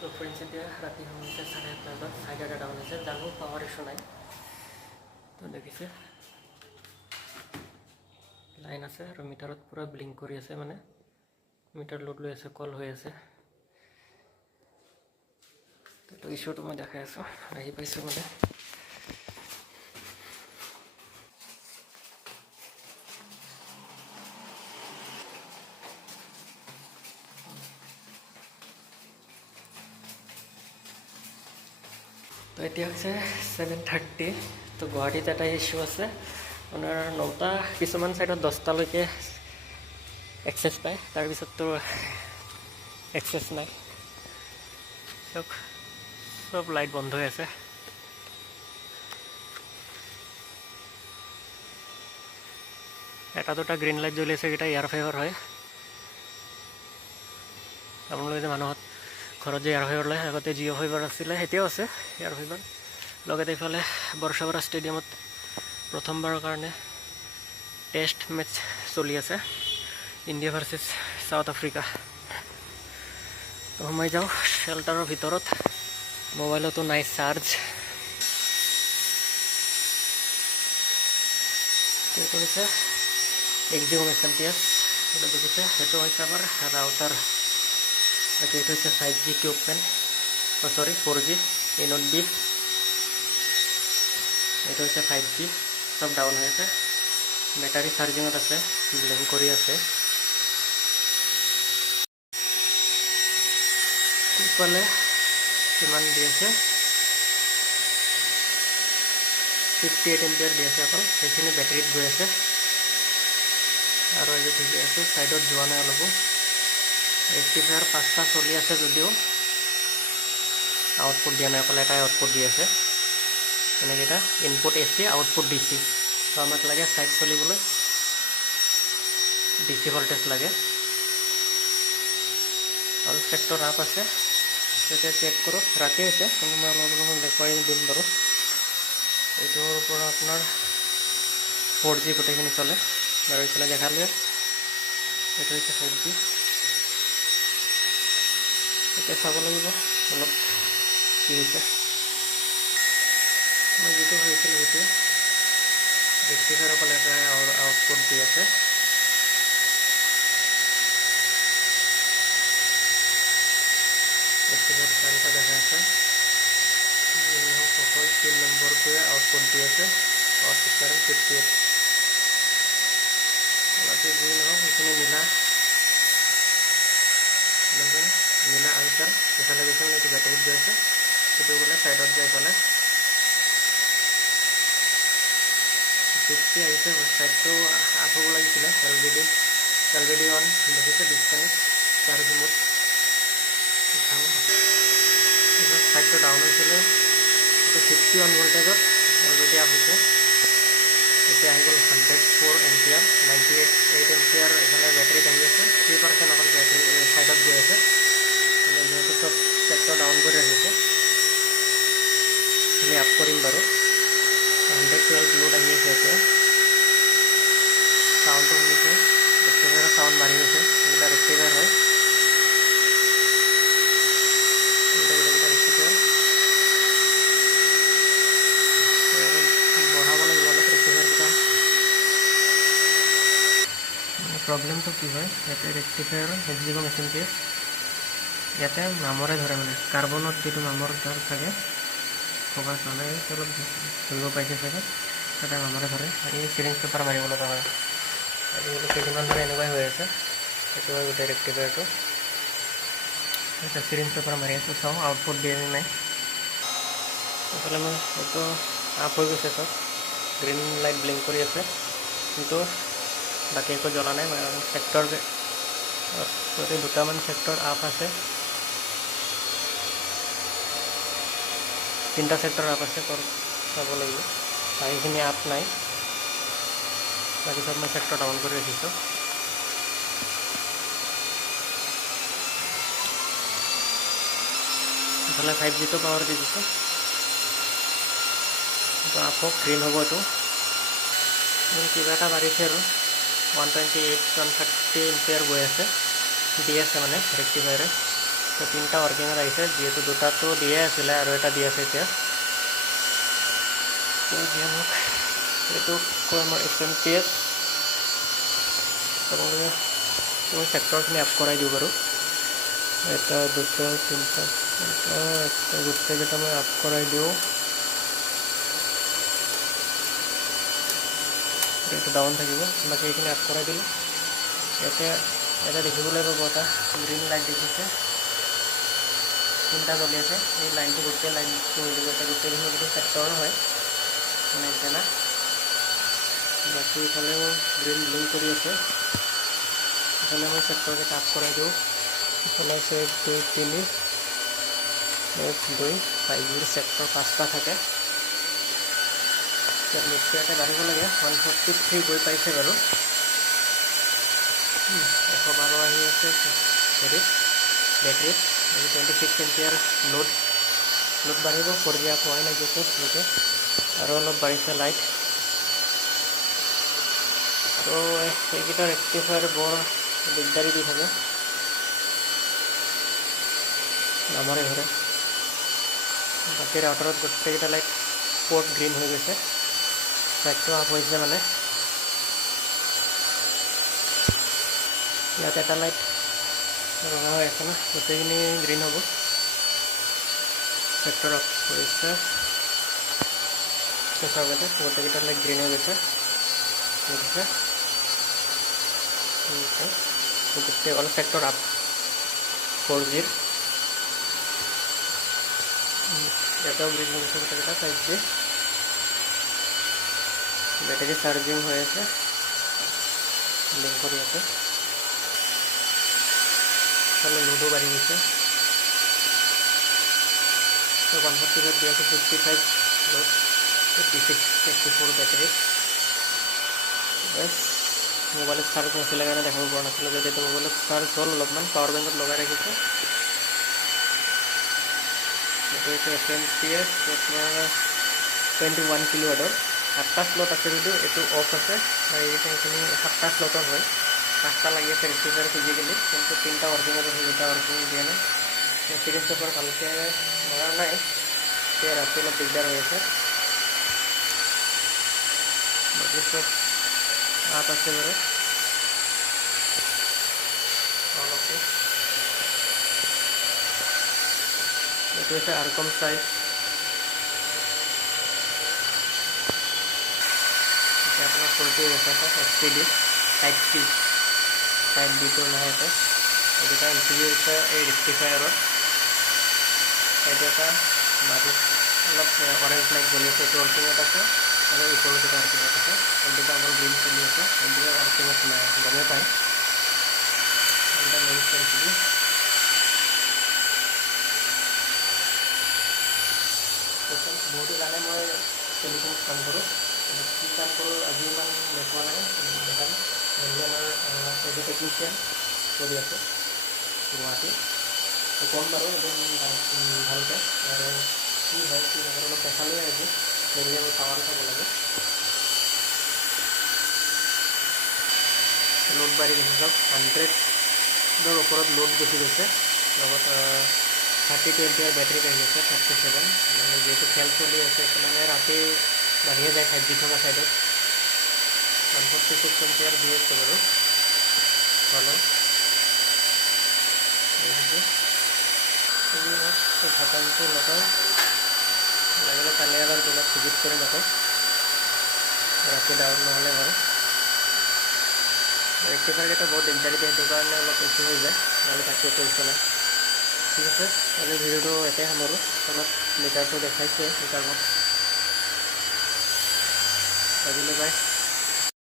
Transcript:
তো ফ্ৰেণ্ডছ এতিয়া ৰাতি সময়তে 8:30 বজাত চাইডাৰ ডাউন হৈছে জানো পাৱাৰ ইছ্যু নাই তো দেখিছে লাইন আছে আৰু মিটাৰত পুৰা ব্লিংক কৰি আছে মানে মিটাৰ লোড লৈ আছে কল হৈ আছে তো ইছ্যুটো মই দেখাই আছোঁ আহি পাইছোঁ মানে তো এতিয়া হৈছে 7:30 তো গুৱাহাটীত এটা ইছ্যু আছে আপোনাৰ 9টা কিছুমান ছাইডত 10টালৈকে এক্সেছ পায় তাৰপিছততো এক্সেছ নাই চব লাইট বন্ধ হৈ আছে এটা দুটা গ্ৰীণ লাইট জ্বলি আছে কেইটা এয়াৰ ফাইবাৰ হয় আপোনালোকে যে মানুহত ঘৰত যে এয়াৰ ফাইবাৰ লয় আগতে জিঅ' ফাইবাৰ আছিলে এতিয়াও আছে এয়াৰ ফাইবাৰ লগতে এইফালে বৰ্ষাপাৰা ষ্টেডিয়ামত প্ৰথমবাৰৰ কাৰণে টেষ্ট মেটচ চলি আছে ইণ্ডিয়া ভাৰ্চেছ চাউথ আফ্ৰিকা সোমাই যাওঁ শেল্টাৰৰ ভিতৰত মোবাইলতো নাই চাৰ্জ এইটো হৈছে এক্সিকম এছএমপিএছ এইটো দেখিছে সেইটো হৈছে আমাৰ ৰাউটাৰ বাকী এইটো হৈছে 5G ইকুইপমেণ্ট চৰি 4G এই নোট বি এইটো হৈছে 5G চব ডাউন হৈ আছে বেটাৰী চাৰ্জিঙত আছে ব্লিংক কৰি আছে ইফালে কিমান দি আছে 58 এম্পিয়াৰ দি আছে অকল সেইখিনি বেটাৰীত গৈ আছে আৰু এইটো ঠিকে আছে ছাইডত যোৱা নাই অলপো ৰেক্টিফায়াৰ 5টা চলি আছে যদিও আউটপুট দিয়া নাই অকল এটাই আউটপুট দি আছে এনেকৈ এটা ইনপুট AC আউটপুট DC তো আমাক লাগে ছাইড চলিবলৈ DC ভল্টেজ লাগে অল ফেক্টৰ আপ আছে তেতিয়া চেক কৰোঁ ৰাতি হৈছে কিন্তু মই অলপ দেখুৱাই দিম বাৰু এইটোৰ পৰা আপোনাৰ 4G গোটেইখিনি চলে আৰু এইফালে দেখালে এইটো হৈছে 5G এতিয়া চাব লাগিব অলপ কি হৈছে মই যিটো ভাবিছিলোঁ সেইটো ৰেক্টিফায়াৰ অকল এটাই আউটপুট দি আছে ৰেক্টিফায়াৰ 4টা দেখা আছে অকল 3 নম্বৰটোৱে আউটপুট দি আছে আউটপুট কাৰেণ্ট 58 বাকী যি নহওক সেইখিনি মিলা আনচাৰ এইফালে গৈছে মানে এইটো বেটাৰীত গৈ আছে সেইটো বোলে ছাইডত যায় এইফালে 50 আহিছে ছাইডটো আপ হ'ব লাগিছিলে LVD অন দেখিছে ডিছকানেক্ট চাৰ্জ মোড ছাইডটো ডাউন হৈছিলে এইটো 51 ভল্টেজত অলৰেডি আপ হৈছে এতিয়া আহি গ'ল 104 এম্পিয়াৰ 98 এম্পিয়াৰ এইফালে বেটাৰীত আহি আছে 3% অকল বেটাৰী ছাইডত গৈ আছে যিহেতু চব চেক্টৰ ডাউন কৰি ৰাখিছে আমি আপ কৰিম বাৰু 112 লোড আহি আছে এতিয়া চাউণ্ডটো শুনিছে ৰেক্টিফায়াৰৰ চাউণ্ড বাঢ়ি গৈছে এইকেইটা ৰেক্টিফায়াৰ হয় বঢ়াব লাগিব অলপ ৰেক্টিফায়াৰকেইটা প্ৰব্লেমটো কি হয় ইয়াতে ৰেক্টিফায়াৰৰ এক্সিকম এছএমপিএছ ইয়াতে মামৰে ধৰে মানে কাৰ্বনত যিটো মামৰ তাৰ থাকে ফকাছ হোৱা নাই অলপ ধৰিব পাইছে চাগে তাতে মামৰে ধৰে এই চিৰিঞ্জ পেপাৰ মাৰিব লগা হয় আজিকালি কেইদিনমান ধৰি এনেকুৱাই হৈ আছে সেইটো হয় গোটেই ৰেক্টিফায়াৰটো এতিয়া চিৰিঞ্জ পেপাৰ মাৰি আছোঁ চাওঁ আউটপুট দিয়ে নাই এইফালে মই এইটো আপ হৈ গৈছে চব গ্ৰীণ লাইট ব্লিংক কৰি আছে কিন্তু বাকী একো জ্বলা নাই চেক্টৰ দুটামান চেক্টৰ আপ আছে 3টা চেক্টৰ আপ আছে চাব লাগিব বাকীখিনি আপ নাই বাকী চব মই চেক্টৰ ডাউন কৰি ৰাখিছোঁ ইফালে 5Gটো পাৱাৰ দি দিছোঁ এইটো আপ হওক গ্ৰীণ হ'ব এইটো কিবা এটা বাঢ়িছে আৰু 128 130 এম্পিয়াৰ গৈ আছে দি আছে মানে ৰেক্টিফায়াৰে তো 3টা ৱৰ্কিঙত আহিছে, যিহেতু 2টাটো দিয়ে আছিলে আৰু এটা দি আছে এতিয়া। তো এতিয়া মোক এইটো কয় আমাৰ SMPS। আপোনালোকে মই চেক্টৰখিনি আপ কৰাই দিওঁ বাৰু। এটা 2টা 3টা এটা গোটেইকেইটা মই আপ কৰাই দিওঁ। এইটো ডাউন থাকিব, বাকী এইখিনি আপ কৰাই দিলোঁ। ইয়াতে দেখিবলৈ পাব এটা গ্ৰীণ লাইট দেখিছে, 3টা জ্বলি আছে। এই লাইনটো গোটেই লাইনটো হৈ যাব, এতিয়া গোটেইখিনি যদি চেক্টৰ হয় মানে এণ্টেনা। বাকী ইফালেও গ্ৰীণ ব্লিং কৰি আছে, ইফালে মই চেক্টৰকেইটা আপ কৰাই দিওঁ। ইফালে আছে 1 2 3 1 2 5 চেক্টৰ 5টা থাকে। ইয়াতে বাঢ়িব লাগে, 143 গৈ পাইছে বাৰু। 112 আহি আছে হেৰিত বেটাৰীত। 26 এম্পিয়াৰ লোড বাঢ়িব, 4G আপ হোৱাই লাগিছে এনেকৈ, আৰু অলপ বাঢ়িছে লাইট। তো এইকেইটা ৰেক্টিফায়াৰ বৰ দিগদাৰি দি থাকে আমাৰে ঘৰে। বাকী ৰাউটাৰত গোটেইকেইটা লাইট পৰ্ট গ্ৰীণ হৈ গৈছে, লাইটটো আপ হৈছে মানে। ইয়াত এটা লাইট ৰঙা হৈ আছে না, গোটেইখিনি গ্ৰীণ হ'ব। চেক্টৰ আপ হৈছে, চাওক ইয়াতে গোটেইকেইটা লাইট গ্ৰীণ হৈ গৈছে, দেখিছে? গোটেই অল চেক্টৰ আপ 4G। ইয়াতেও গ্ৰীণ হৈ গৈছে গোটেইকেইটা 5G। বেটাৰী চাৰ্জিং হৈ আছে, লিংক কৰি আছে। ইফালে লোডো বাঢ়ি গৈছে, 145 দি আছে, 55 লোড, 56 64 বেটাৰীত। মোবাইলত চাৰ্জ নাছিলে কাৰণে দেখাব পৰা নাছিলোঁ, যদি এইটো মোবাইলত চাৰ্জ হ'ল অলপমান, পাৱাৰ বেংকত লগাই ৰাখিছোঁ। এইটো হৈছে SMPS আপোনাৰ 21 কিলোৱাটৰ। 8টা স্লট আছে, যদিও এইটো অফ আছে। এইখিনি 7টা স্লটৰ হয়, 5টা লাগি আছে ৰেক্টিফায়াৰ ফিজিকেলি, কিন্তু 3টা ৱৰ্কিঙত আছে, 2টা ৱৰ্কিং দিয়া নাই। চিৰিজ পেপাৰ ভালকৈ মৰা নাই, এতিয়া ৰাতি অলপ দিগদাৰ হৈ আছে। বাকী চব আপ আছে বাৰু। এইটো হৈছে আৰকম চাইড। এতিয়া আপোনাৰ 4G আছে, STD টাইপ C, টাইপ Bটো নাই ইয়াতে। এইকেইটা LCD হৈছে এই ৰেক্টিফায়াৰত। এইটো এটা মাজত অলপ অৰেঞ্জ লাইট জ্বলি আছে, এইটো ৱৰ্কিঙত আছে, আৰু ওপৰত দুটা ৱৰ্কিঙত আছে। এইকেইটা অকল গ্ৰীণ চলি আছে, এইকেইটা ৱৰ্কিঙত নাই, গমেই পায়। এইকেইটা মেইন LCD। বহুতো জানে মই টেলিকমত কাম কৰোঁ, কি কাম কৰোঁ আজি ইমান দেখুওৱা নাই, দেখাম। মেইনলি আমাৰ এজ এ টেকনিচিয়ান কৰি আছোঁ গুৱাহাটী। ক'ম বাৰু এদিন ভালকৈ, আৰু কি হয় কি নকৰোঁ অলপ দেখালোৱে আজি। মেইনলি আমাৰ পাৱাৰ চাব লাগে। লোড বাঢ়ি গৈছে, চাওক 100ৰ ওপৰত লোড গুচি গৈছে, লগত 32 এম্পিয়াৰ বেটাৰীত আহি আছে, 37। মানে যিহেতু খেল চলি আছে, মানে ৰাতি বাঢ়িয়ে যায় 5G থকা ছাইডত। 146 এম্পিয়াৰ দি আছে বাৰু, ভালো ভাতানটো লগাওঁ, লাগিলে কালি এবাৰ কিবা ভিজিট কৰি নাপাওঁ, ৰাতি ডাউন নহ'লে হয়। ৰেক্টিফায়াৰকেইটা বহুত দিগদাৰি দিয়ে, সেইটো কাৰণে অলপ ইছ্যু হৈ যায়, নহ'লে বাকী একো ইছ্যু নাই। ঠিক আছে, আজি ভিডিঅ'টো ইয়াতে সামৰোঁ। তলত মিটাৰটো দেখাইছে, মিটাৰ বক্স আজিলৈ বাই।